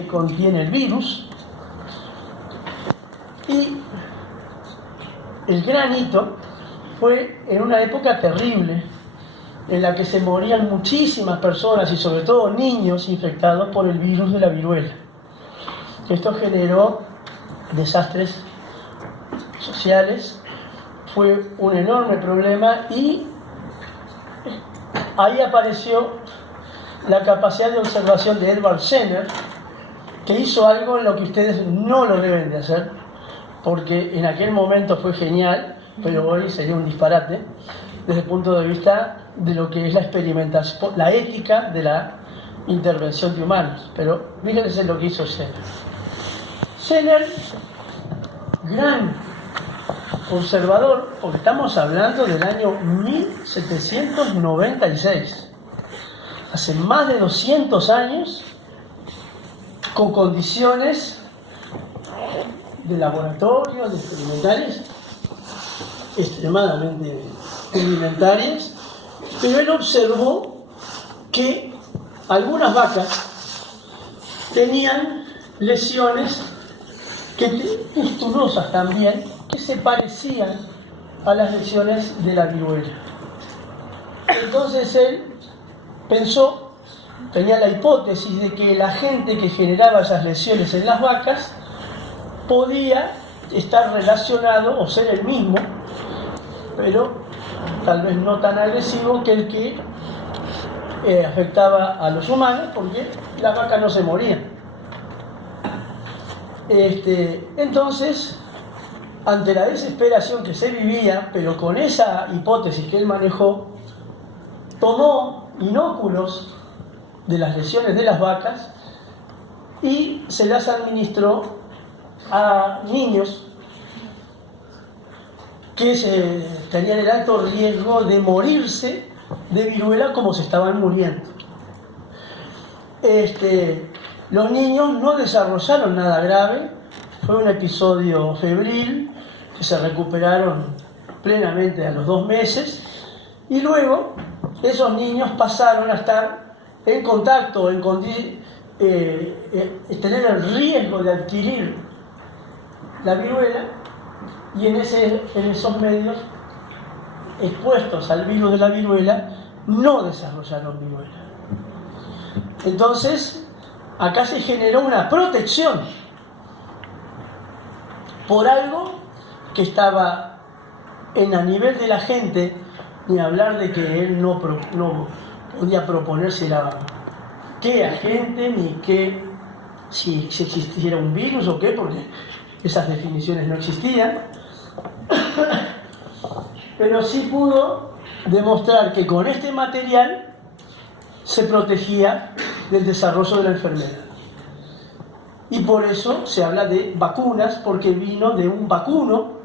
que contiene el virus. Y el gran hito fue en una época terrible, en la que se morían muchísimas personas y sobre todo niños infectados por el virus de la viruela. Esto generó desastres sociales, fue un enorme problema y ahí apareció la capacidad de observación de Edward Jenner, que hizo algo en lo que ustedes no lo deben de hacer, porque en aquel momento fue genial, pero hoy sería un disparate desde el punto de vista de lo que es la experimentación, la ética de la intervención de humanos. Pero fíjense lo que hizo Jenner. Jenner, gran observador, porque estamos hablando del año 1796, hace más de 200 años, con condiciones de laboratorio, de experimentales, extremadamente rudimentarias, pero él observó que algunas vacas tenían lesiones pustulosas también, que se parecían a las lesiones de la viruela. Entonces él pensó, tenía la hipótesis de que el agente que generaba esas lesiones en las vacas podía estar relacionado o ser el mismo, pero tal vez no tan agresivo que el que afectaba a los humanos, porque las vacas no se morían. Entonces, ante la desesperación que se vivía, pero con esa hipótesis que él manejó, tomó inóculos de las lesiones de las vacas y se las administró a niños que tenían el alto riesgo de morirse de viruela como se estaban muriendo. Los niños no desarrollaron nada grave, fue un episodio febril que se recuperaron plenamente a los 2 meses y luego esos niños pasaron a estar en contacto, tener el riesgo de adquirir la viruela y en esos medios expuestos al virus de la viruela no desarrollaron viruela. Entonces, acá se generó una protección por algo que estaba a nivel de la gente, ni hablar de que él no podía proponer si era qué agente, ni qué, si existiera un virus o qué, porque esas definiciones no existían. Pero sí pudo demostrar que con este material se protegía del desarrollo de la enfermedad. Y por eso se habla de vacunas, porque vino de un vacuno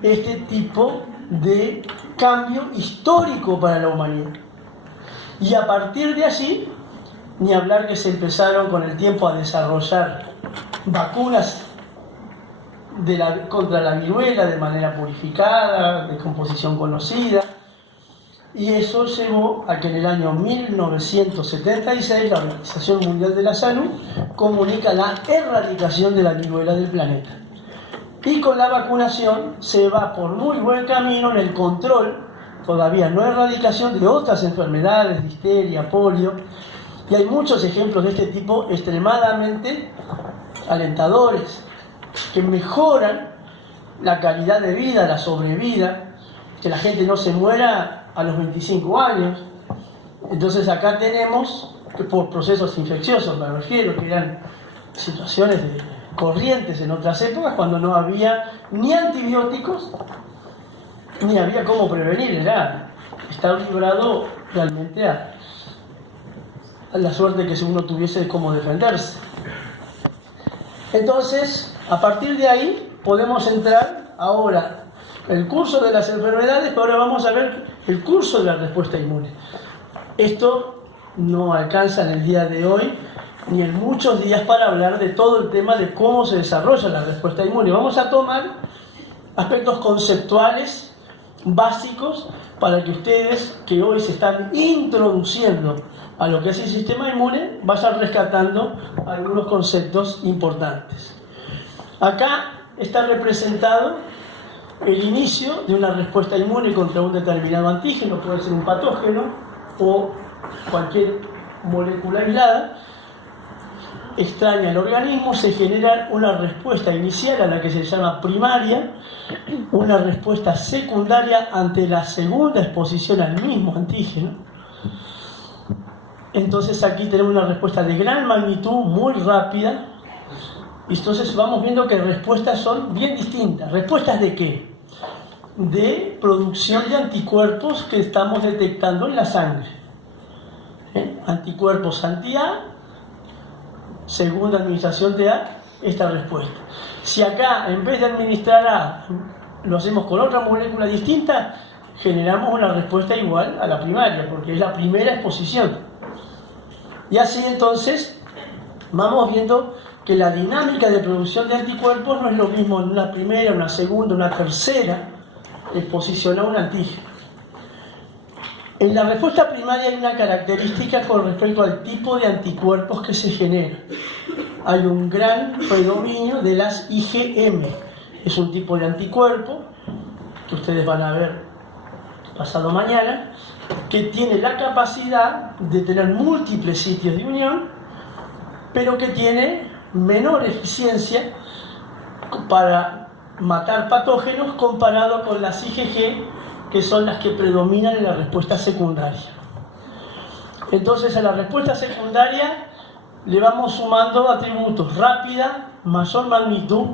este tipo de cambio histórico para la humanidad. Y a partir de allí, ni hablar que se empezaron con el tiempo a desarrollar vacunas contra la viruela de manera purificada, de composición conocida, y eso llevó a que en el año 1976 la Organización Mundial de la Salud comunica la erradicación de la viruela del planeta. Y con la vacunación se va por muy buen camino en el control, todavía no erradicación, de otras enfermedades, difteria, polio, y hay muchos ejemplos de este tipo extremadamente alentadores, que mejoran la calidad de vida, la sobrevida, que la gente no se muera a los 25 años. Entonces acá tenemos que por procesos infecciosos, me refiero, que eran situaciones corrientes en otras épocas cuando no había ni antibióticos ni había cómo prevenir, era estar librado realmente a la suerte que uno tuviese de cómo defenderse. Entonces, a partir de ahí podemos entrar ahora el curso de las enfermedades, pero ahora vamos a ver el curso de la respuesta inmune. Esto no alcanza en el día de hoy ni en muchos días para hablar de todo el tema de cómo se desarrolla la respuesta inmune. Vamos a tomar aspectos conceptuales básicos para que ustedes, que hoy se están introduciendo a lo que es el sistema inmune, vaya rescatando algunos conceptos importantes. Acá está representado el inicio de una respuesta inmune contra un determinado antígeno, puede ser un patógeno o cualquier molécula aislada, extraña al organismo, se genera una respuesta inicial a la que se llama primaria, una respuesta secundaria ante la segunda exposición al mismo antígeno. Entonces aquí tenemos una respuesta de gran magnitud, muy rápida. Y entonces vamos viendo que respuestas son bien distintas. ¿Respuestas de qué? De producción de anticuerpos que estamos detectando en la sangre. Anticuerpos anti-A, segunda administración de A, esta respuesta. Si acá, en vez de administrar A, lo hacemos con otra molécula distinta, generamos una respuesta igual a la primaria, porque es la primera exposición. Y así entonces vamos viendo que la dinámica de producción de anticuerpos no es lo mismo en una primera, una segunda, una tercera exposición a un antígeno. En la respuesta primaria hay una característica con respecto al tipo de anticuerpos que se generan. Hay un gran predominio de las IgM. Es un tipo de anticuerpo que ustedes van a ver pasado mañana, que tiene la capacidad de tener múltiples sitios de unión, pero que tiene menor eficiencia para matar patógenos comparado con las IgG, que son las que predominan en la respuesta secundaria. Entonces a la respuesta secundaria le vamos sumando atributos: rápida, mayor magnitud,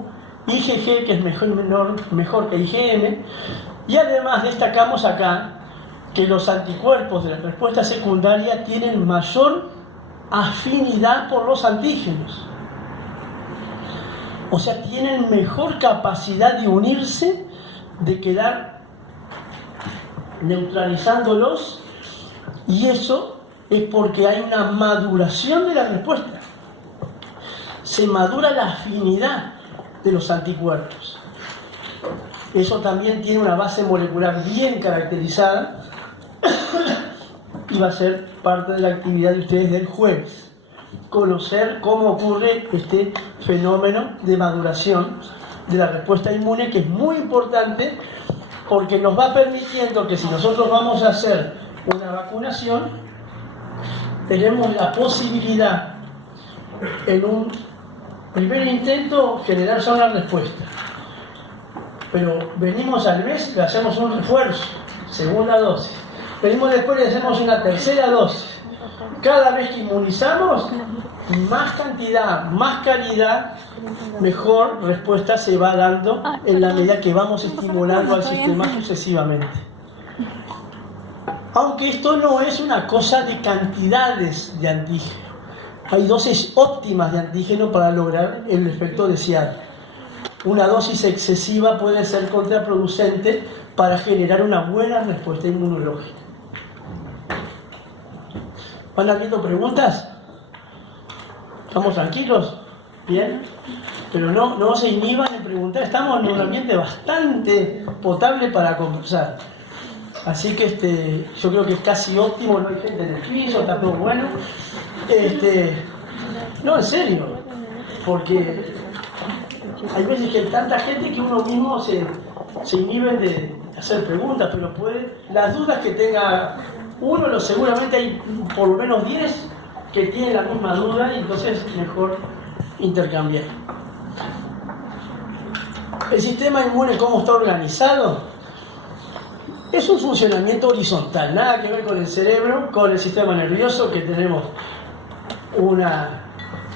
IgG, que es mejor que IgM, y además destacamos acá que los anticuerpos de la respuesta secundaria tienen mayor afinidad por los antígenos. O sea, tienen mejor capacidad de unirse, de quedar neutralizándolos, y eso es porque hay una maduración de la respuesta. Se madura la afinidad de los anticuerpos. Eso también tiene una base molecular bien caracterizada y va a ser parte de la actividad de ustedes del jueves. Conocer cómo ocurre este fenómeno de maduración de la respuesta inmune, que es muy importante porque nos va permitiendo que si nosotros vamos a hacer una vacunación, tenemos la posibilidad en un primer intento generar ya una respuesta. Pero venimos al mes, le hacemos un refuerzo, segunda dosis. Venimos después y le hacemos una tercera dosis. Cada vez que inmunizamos, más cantidad, más calidad, mejor respuesta se va dando en la medida que vamos estimulando al sistema sucesivamente. Aunque esto no es una cosa de cantidades de antígeno. Hay dosis óptimas de antígeno para lograr el efecto deseado. Una dosis excesiva puede ser contraproducente para generar una buena respuesta inmunológica. ¿Van habiendo preguntas? ¿Estamos tranquilos? ¿Bien? Pero no se inhiban en preguntar. Estamos en un ambiente bastante potable para conversar. Así que yo creo que es casi óptimo, no hay gente en el piso, está todo bueno. No, en serio, porque hay veces que hay tanta gente que uno mismo se inhibe de hacer preguntas, pero las dudas que tenga uno, seguramente hay por lo menos 10 que tienen la misma duda, y entonces mejor intercambiar. El sistema inmune, ¿cómo está organizado? Es un funcionamiento horizontal, nada que ver con el cerebro, con el sistema nervioso, que tenemos una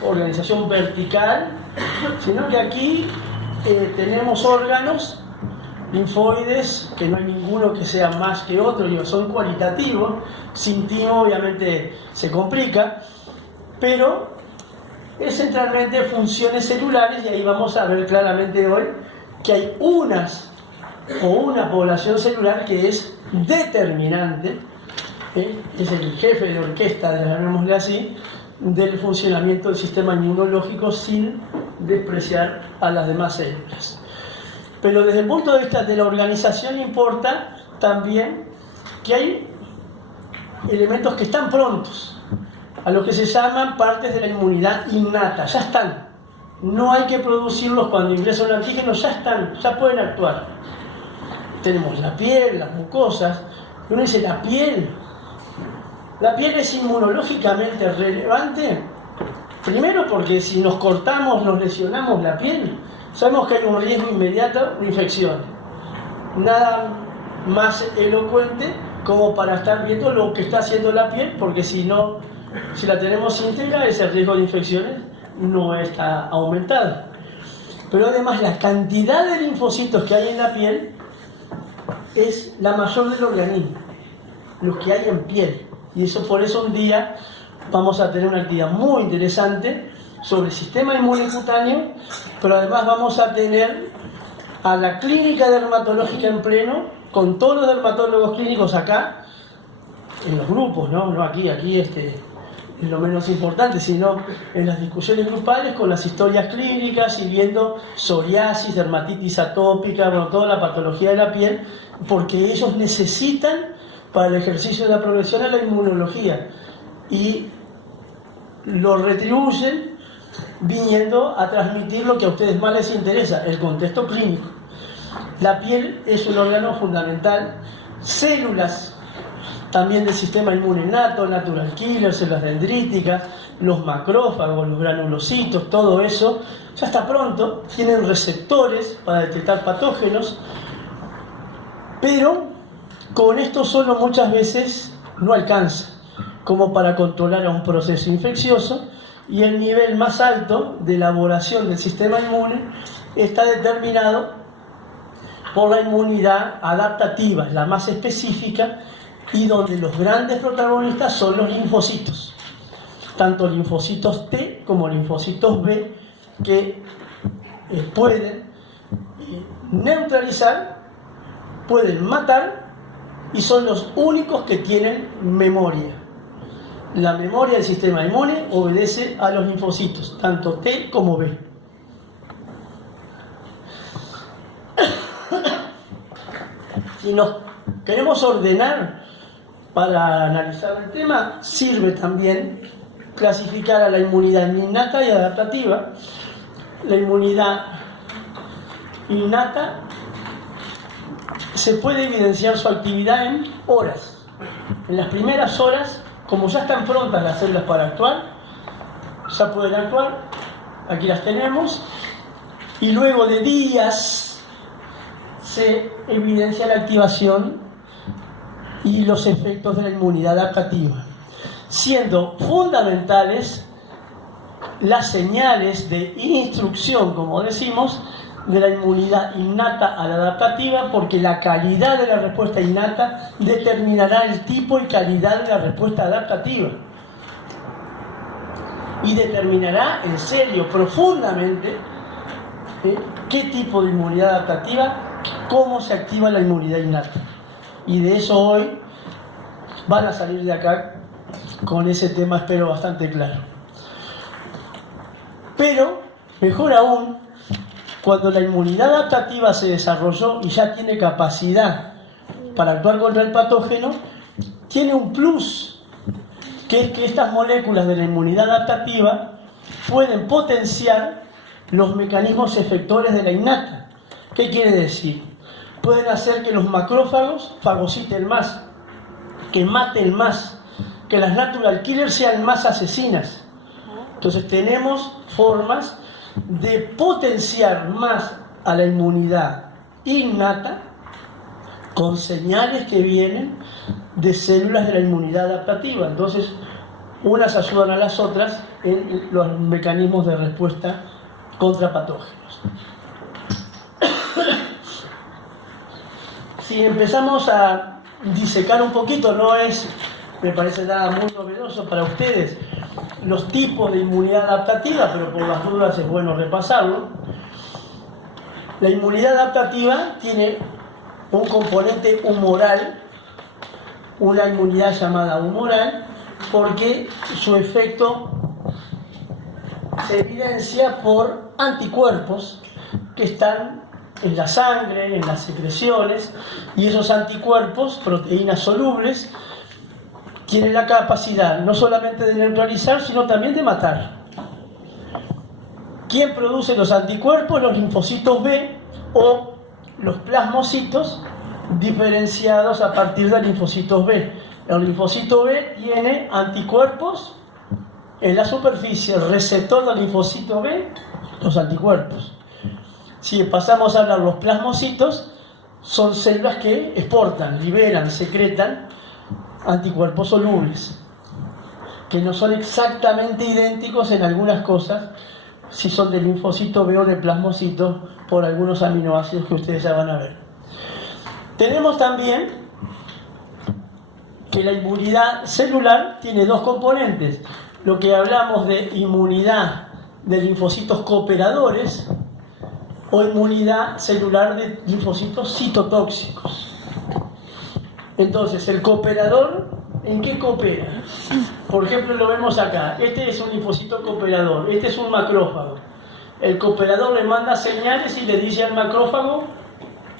organización vertical, sino que aquí tenemos órganos linfoides, que no hay ninguno que sea más que otro, son cualitativos. Sin timo obviamente se complica, pero es centralmente funciones celulares, y ahí vamos a ver claramente hoy que hay una población celular que es determinante, es el jefe de orquesta, llamémosle así, del funcionamiento del sistema inmunológico, sin despreciar a las demás células. Pero desde el punto de vista de la organización importa también que hay elementos que están prontos. a lo que se llaman partes de la inmunidad innata, ya están. No hay que producirlos cuando ingresa un antígeno, ya están, ya pueden actuar. Tenemos la piel, las mucosas. Uno dice, ¿la piel es inmunológicamente relevante? Primero porque si nos cortamos, nos lesionamos la piel, sabemos que hay un riesgo inmediato de infección. Nada más elocuente como para estar viendo lo que está haciendo la piel, porque si la tenemos íntegra, ese riesgo de infecciones no está aumentado. Pero además la cantidad de linfocitos que hay en la piel es la mayor del organismo, los que hay en piel. Y por eso un día vamos a tener una actividad muy interesante sobre el sistema inmune cutáneo, pero además vamos a tener a la clínica dermatológica en pleno, con todos los dermatólogos clínicos acá, en los grupos, no aquí es lo menos importante, sino en las discusiones grupales con las historias clínicas y viendo psoriasis, dermatitis atópica, toda la patología de la piel, porque ellos necesitan para el ejercicio de la progresión a la inmunología y lo retribuyen viniendo a transmitir lo que a ustedes más les interesa, el contexto clínico. La piel es un órgano fundamental, células también del sistema inmune innato, natural killer, células dendríticas, los macrófagos, los granulocitos, todo eso ya está pronto, tienen receptores para detectar patógenos, pero con esto solo muchas veces no alcanza como para controlar a un proceso infeccioso, y el nivel más alto de elaboración del sistema inmune está determinado por la inmunidad adaptativa, la más específica, y donde los grandes protagonistas son los linfocitos, tanto linfocitos T como linfocitos B, que pueden neutralizar, pueden matar, y son los únicos que tienen memoria. La memoria del sistema inmune obedece a los linfocitos, tanto T como B. Si nos queremos ordenar para analizar el tema, sirve también clasificar a la inmunidad innata y adaptativa. La inmunidad innata se puede evidenciar su actividad en horas. En las primeras horas, como ya están prontas las células para actuar, ya pueden actuar, aquí las tenemos, y luego de días se evidencia la activación y los efectos de la inmunidad adaptativa, siendo fundamentales las señales de instrucción, como decimos, de la inmunidad innata a la adaptativa, porque la calidad de la respuesta innata determinará el tipo y calidad de la respuesta adaptativa y determinará en serio, profundamente, qué tipo de inmunidad adaptativa, cómo se activa la inmunidad innata. Y de eso hoy van a salir de acá con ese tema, espero, bastante claro. Pero, mejor aún, cuando la inmunidad adaptativa se desarrolló y ya tiene capacidad para actuar contra el patógeno, tiene un plus, que es que estas moléculas de la inmunidad adaptativa pueden potenciar los mecanismos efectores de la innata. ¿Qué quiere decir? Pueden hacer que los macrófagos fagociten más, que maten más, que las natural killers sean más asesinas. Entonces tenemos formas de potenciar más a la inmunidad innata con señales que vienen de células de la inmunidad adaptativa. Entonces, unas ayudan a las otras en los mecanismos de respuesta contra patógenos. Si empezamos a disecar un poquito, no es, me parece nada muy novedoso para ustedes, los tipos de inmunidad adaptativa, pero por las dudas es bueno repasarlo. La inmunidad adaptativa tiene un componente humoral, una inmunidad llamada humoral, porque su efecto se evidencia por anticuerpos que están en la sangre, en las secreciones, y esos anticuerpos, proteínas solubles, tiene la capacidad no solamente de neutralizar, sino también de matar. ¿Quién produce los anticuerpos? Los linfocitos B o los plasmocitos diferenciados a partir de linfocitos B. El linfocito B tiene anticuerpos en la superficie, el receptor del linfocito B, los anticuerpos. Si pasamos a hablar, los plasmocitos son células que exportan, liberan, secretan anticuerpos solubles, que no son exactamente idénticos en algunas cosas, si son de linfocito B o de plasmocito, por algunos aminoácidos que ustedes ya van a ver. Tenemos también que la inmunidad celular tiene dos componentes. Lo que hablamos de inmunidad de linfocitos cooperadores o inmunidad celular de linfocitos citotóxicos. Entonces, el cooperador, ¿en qué coopera? Por ejemplo, lo vemos acá. Este es un linfocito cooperador, este es un macrófago. El cooperador le manda señales y le dice al macrófago: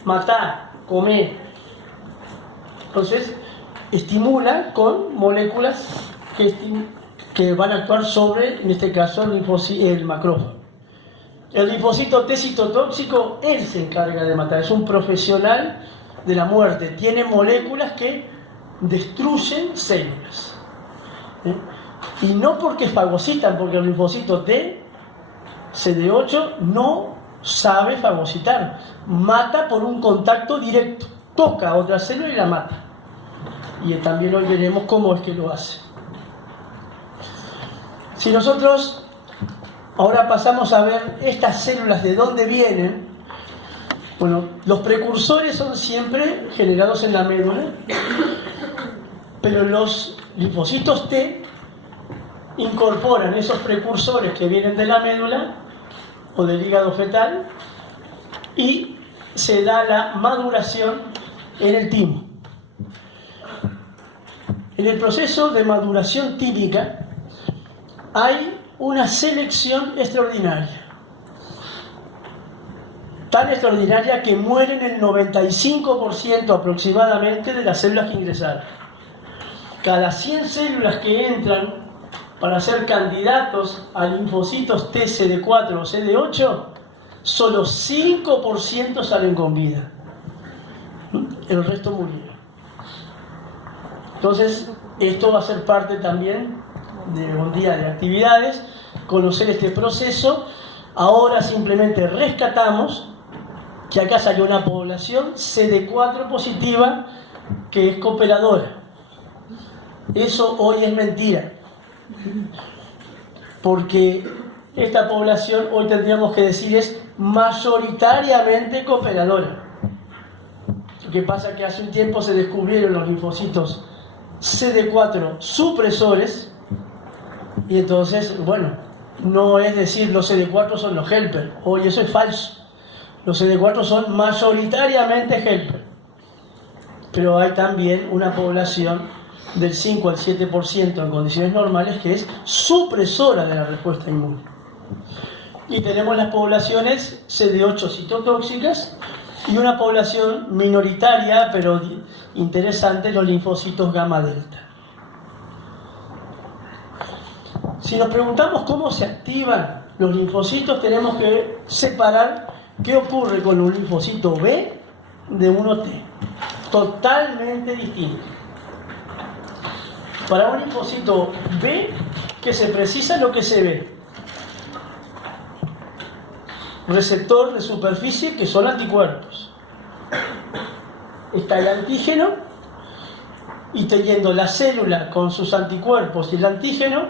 matá, comé. Entonces, estimula con moléculas que van a actuar sobre, en este caso, el macrófago. El linfocito T citotóxico, él se encarga de matar, es un profesional de la muerte, tiene moléculas que destruyen células. Y no porque fagocitan, porque el linfocito T, CD8, no sabe fagocitar, mata por un contacto directo, toca a otra célula y la mata. Y también hoy veremos cómo es que lo hace. Si nosotros ahora pasamos a ver estas células de dónde vienen, bueno, los precursores son siempre generados en la médula, pero los linfocitos T incorporan esos precursores que vienen de la médula o del hígado fetal y se da la maduración en el timo. En el proceso de maduración tímica hay una selección extraordinaria. Tan extraordinaria que mueren el 95% aproximadamente de las células que ingresaron. Cada 100 células que entran para ser candidatos a linfocitos T, CD4 o CD8, solo 5% salen con vida. El resto murieron. Entonces, esto va a ser parte también de un día de actividades, conocer este proceso. Ahora simplemente rescatamos que acá salió una población CD4 positiva que es cooperadora. Eso hoy es mentira, porque esta población hoy tendríamos que decir es mayoritariamente cooperadora. Lo que pasa es que hace un tiempo se descubrieron los linfocitos CD4 supresores y entonces, bueno, no es decir los CD4 son los helper, hoy eso es falso. Los CD4 son mayoritariamente helper, pero hay también una población del 5 al 7% en condiciones normales que es supresora de la respuesta inmune. Y tenemos las poblaciones CD8 citotóxicas y una población minoritaria, pero interesante, los linfocitos gamma delta. Si nos preguntamos cómo se activan los linfocitos, tenemos que separar qué ocurre con un linfocito B de uno T. Totalmente distinto. Para un linfocito B, que se precisa lo que se ve. Receptor de superficie, que son anticuerpos. Está el antígeno, y teniendo la célula con sus anticuerpos y el antígeno,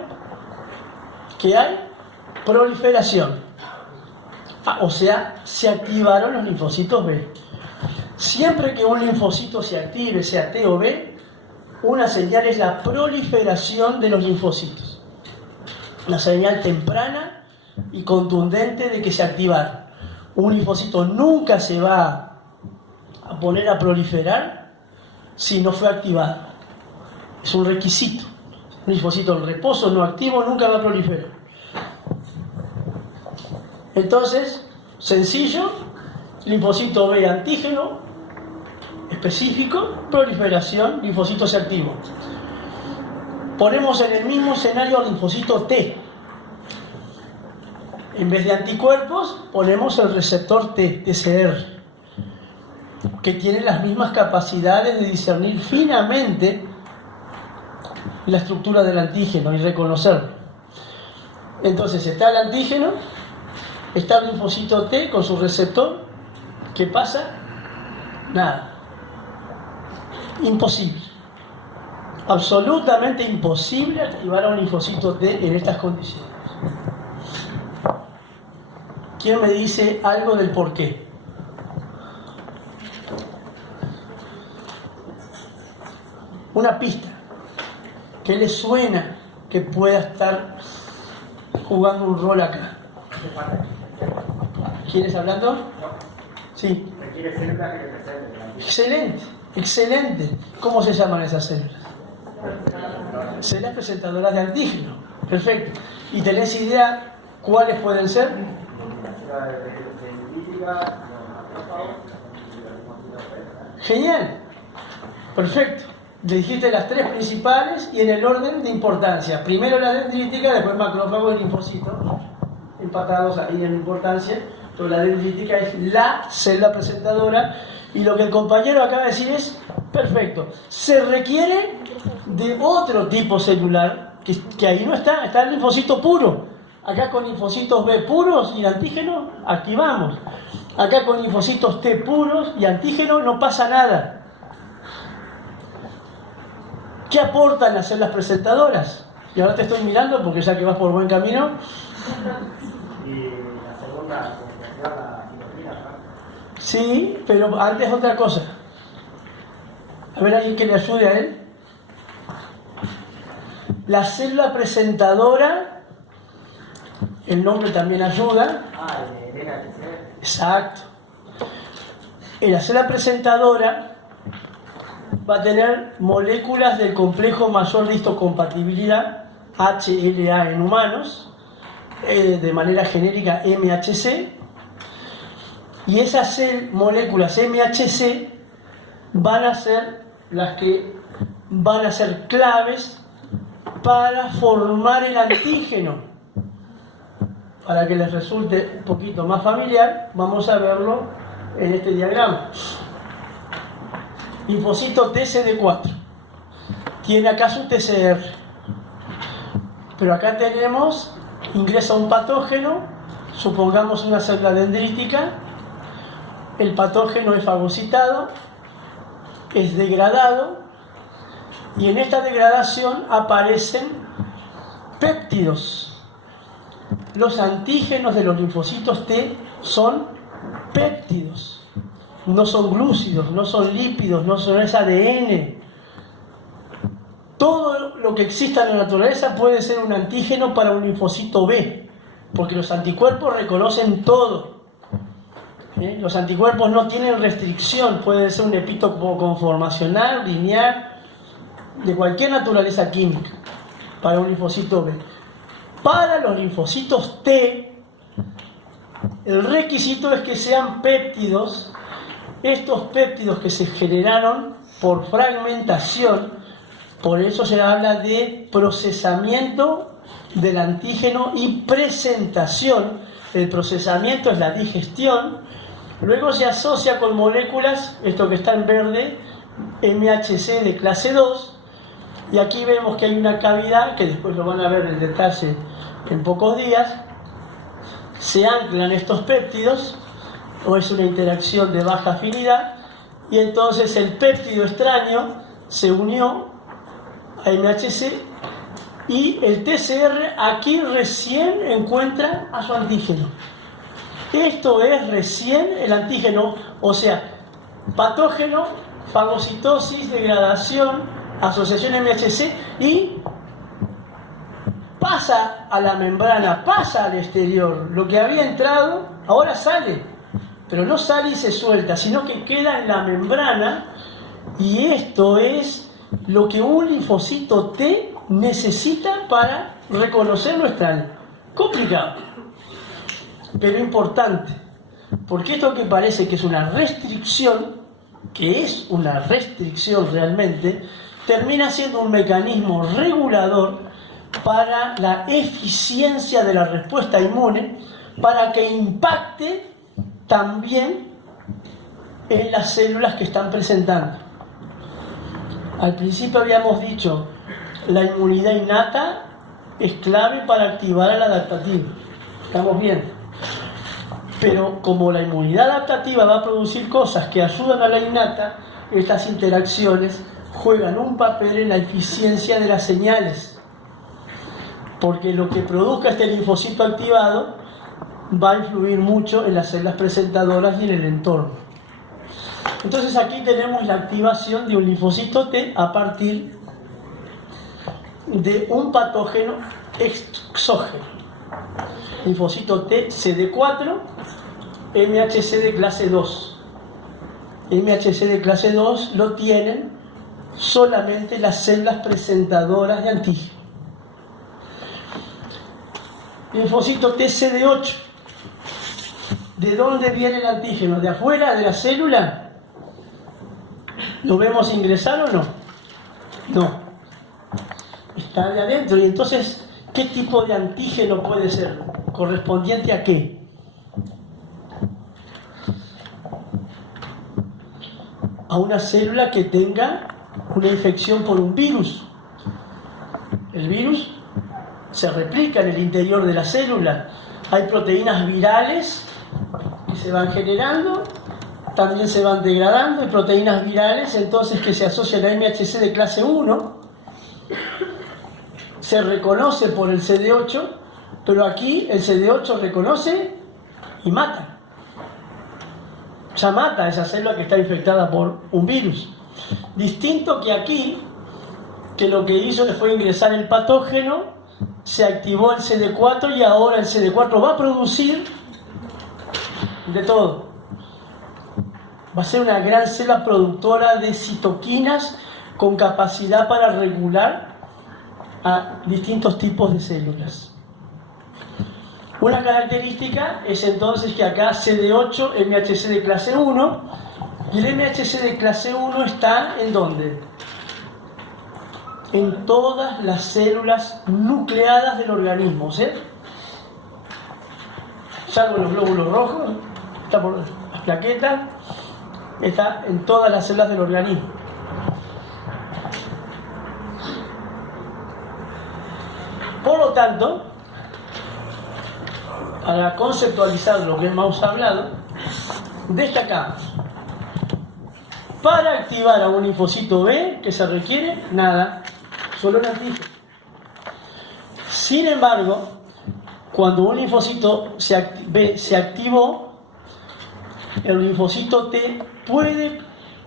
¿qué hay? Proliferación. O sea, se activaron los linfocitos B. Siempre que un linfocito se active, sea T o B, una señal es la proliferación de los linfocitos. Una señal temprana y contundente de que se activaron. Un linfocito nunca se va a poner a proliferar si no fue activado. Es un requisito. Un linfocito en reposo no activo nunca va a proliferar. Entonces, sencillo, linfocito B antígeno específico, proliferación, linfocitos activos. ponemos en el mismo escenario al linfocito T. En vez de anticuerpos, ponemos el receptor T, TCR, que tiene las mismas capacidades de discernir finamente la estructura del antígeno y reconocerlo. Entonces está el antígeno, está el linfocito T con su receptor. ¿Qué pasa? Nada. Imposible. Absolutamente imposible activar a un linfocito T en estas condiciones. ¿Quién me dice algo del por qué? Una pista. ¿Qué le suena que pueda estar jugando un rol acá? ¿Quién está hablando? Sí. Excelente, excelente. ¿Cómo se llaman esas células? Células presentadoras de antígeno. Perfecto. ¿Y tenés idea cuáles pueden ser? Genial. Perfecto. Le dijiste las tres principales y en el orden de importancia. Primero la dendrítica, después macrófago y linfocito. Empatados ahí en importancia. Pero la dendrítica es la célula presentadora. Y lo que el compañero acaba de decir es perfecto. Se requiere de otro tipo celular, que ahí no está, está el linfocito puro. Acá con linfocitos B puros y antígeno, activamos. Acá con linfocitos T puros y antígeno no pasa nada. ¿Qué aportan las células presentadoras? Y ahora te estoy mirando porque ya que vas por buen camino. Y la segunda, la insulina, ¿no? Sí, pero antes otra cosa. A ver, alguien que le ayude a él. La célula presentadora, el nombre también ayuda. El NHC. Exacto. La célula presentadora va a tener moléculas del complejo mayor de histocompatibilidad, HLA en humanos, de manera genérica MHC, y esas moléculas MHC van a ser las que van a ser claves para formar el antígeno. Para que les resulte un poquito más familiar, vamos a verlo en este diagrama. Linfocito TCD4 tiene acá su TCR, pero acá tenemos, ingresa un patógeno, supongamos una célula dendrítica, el patógeno es fagocitado, es degradado, y en esta degradación aparecen péptidos. Los antígenos de los linfocitos T son péptidos. No son glúcidos, no son lípidos, no son es ADN. Todo lo que exista en la naturaleza puede ser un antígeno para un linfocito B, porque los anticuerpos reconocen todo. Los anticuerpos no tienen restricción, puede ser un epítopo conformacional, lineal, de cualquier naturaleza química, para un linfocito B. Para los linfocitos T, el requisito es que sean péptidos. Estos péptidos que se generaron por fragmentación, por eso se habla de procesamiento del antígeno y presentación. El procesamiento es la digestión, luego se asocia con moléculas, esto que está en verde, MHC de clase 2, y aquí vemos que hay una cavidad, que después lo van a ver en detalle en pocos días. Se anclan estos péptidos, o es una interacción de baja afinidad, y entonces el péptido extraño se unió a MHC y el TCR aquí recién encuentra a su antígeno. Esto es recién el antígeno, o sea, patógeno, fagocitosis, degradación, asociación MHC, y pasa a la membrana, pasa al exterior. Lo que había entrado ahora sale. Pero no sale y se suelta, sino que queda en la membrana, y esto es lo que un linfocito T necesita para reconocer nuestra alma. Complicado, pero importante, porque esto que parece que es una restricción, que es una restricción realmente, termina siendo un mecanismo regulador para la eficiencia de la respuesta inmune, para que impacte también en las células que están presentando. Al principio habíamos dicho, la inmunidad innata es clave para activar a la adaptativa. ¿Estamos bien? Pero como la inmunidad adaptativa va a producir cosas que ayudan a la innata, estas interacciones juegan un papel en la eficiencia de las señales. Porque lo que produzca este linfocito activado va a influir mucho en las células presentadoras y en el entorno. Entonces aquí tenemos la activación de un linfocito T a partir de un patógeno exógeno. Linfocito T CD4, MHC de clase 2. MHC de clase 2 lo tienen solamente las células presentadoras de antígeno. Linfocito T CD8. ¿De dónde viene el antígeno? ¿De afuera de la célula? ¿Lo vemos ingresar o no? No. Está de adentro. Y entonces, ¿qué tipo de antígeno puede ser? ¿Correspondiente a qué? A una célula que tenga una infección por un virus. El virus se replica en el interior de la célula. Hay proteínas virales que se van generando, también se van degradando, y proteínas virales entonces que se asocian a MHC de clase 1, se reconoce por el CD8, pero aquí el CD8 reconoce y mata. Ya mata a esa célula que está infectada por un virus. Distinto que aquí, que lo que hizo fue ingresar el patógeno, se activó el CD4 y ahora el CD4 va a producir de todo. Va a ser una gran célula productora de citoquinas con capacidad para regular a distintos tipos de células. Una característica es entonces que acá CD8, MHC de clase 1, y el MHC de clase 1 está ¿en dónde? En todas las células nucleadas del organismo, ¿sí? Salvo los glóbulos rojos, está por las plaquetas, está en todas las células del organismo. Por lo tanto, para conceptualizar lo que hemos hablado, destacamos: para activar a un linfocito B, ¿qué se requiere? Nada, solo un antígeno. Sin embargo, cuando un linfocito B se activó, el linfocito T puede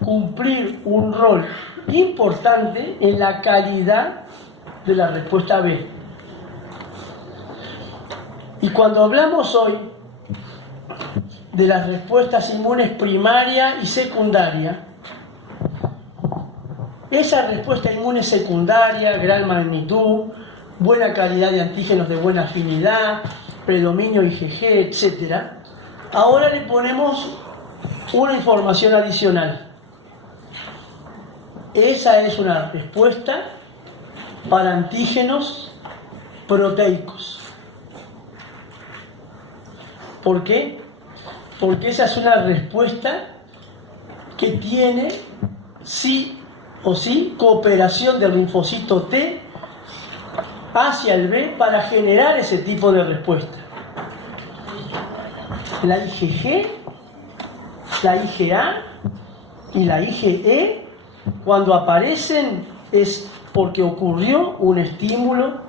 cumplir un rol importante en la calidad de la respuesta B. Y cuando hablamos hoy de las respuestas inmunes primaria y secundaria, esa respuesta inmune secundaria, gran magnitud, buena calidad de antígenos de buena afinidad, predominio IgG, etc., ahora le ponemos una información adicional. Esa es una respuesta para antígenos proteicos. ¿Por qué? Porque esa es una respuesta que tiene sí o sí cooperación del linfocito T hacia el B para generar ese tipo de respuesta. La IgG, la IgA y la IgE, cuando aparecen es porque ocurrió un estímulo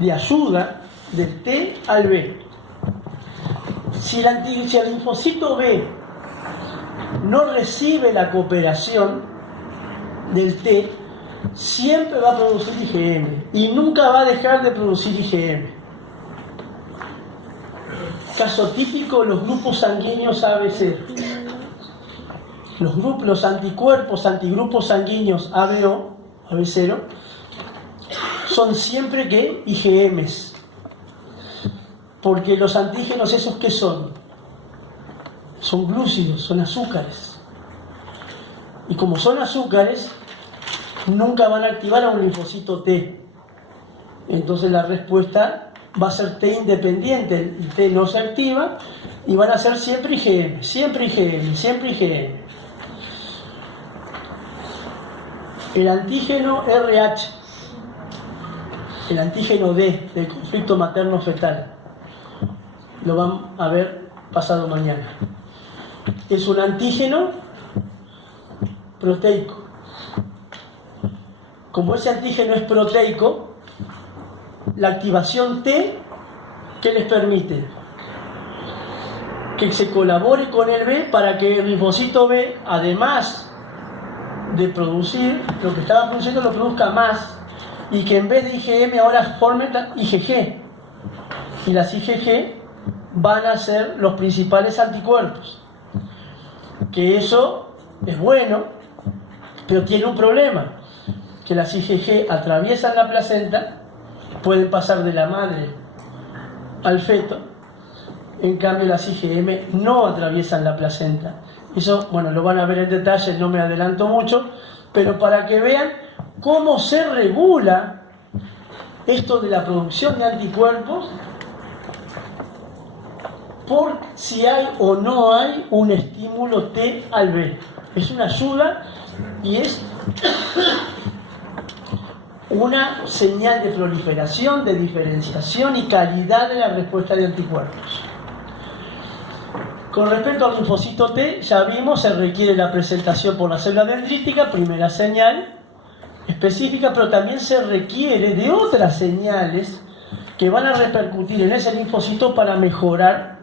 de ayuda del T al B. Si el linfocito B no recibe la cooperación del T, siempre va a producir IgM y nunca va a dejar de producir IgM. Caso típico, los grupos sanguíneos ABC. Los anticuerpos, antigrupos sanguíneos ABO, AB0, son siempre que IgMs. Porque los antígenos esos que son glúcidos, son azúcares. Y como son azúcares, nunca van a activar a un linfocito T. Entonces la respuesta va a ser T independiente, el T no se activa y van a ser siempre IgM, siempre IgM, siempre IgM. El antígeno RH, el antígeno D del conflicto materno-fetal, lo van a ver pasado mañana. Es un antígeno proteico. Como ese antígeno es proteico, la activación T, ¿qué les permite? Que se colabore con el B para que el linfocito B, además de producir lo que estaba produciendo, lo produzca más, y que en vez de IgM ahora formen IgG, y las IgG van a ser los principales anticuerpos. Que eso es bueno, pero tiene un problema, que las IgG atraviesan la placenta, pueden pasar de la madre al feto, en cambio las IgM no atraviesan la placenta. Eso, bueno, lo van a ver en detalle, no me adelanto mucho, pero para que vean cómo se regula esto de la producción de anticuerpos por si hay o no hay un estímulo T al B. Es una ayuda y es una señal de proliferación, de diferenciación y calidad de la respuesta de anticuerpos. Con respecto al linfocito T, ya vimos, se requiere la presentación por la célula dendrítica, primera señal específica, pero también se requiere de otras señales que van a repercutir en ese linfocito para mejorar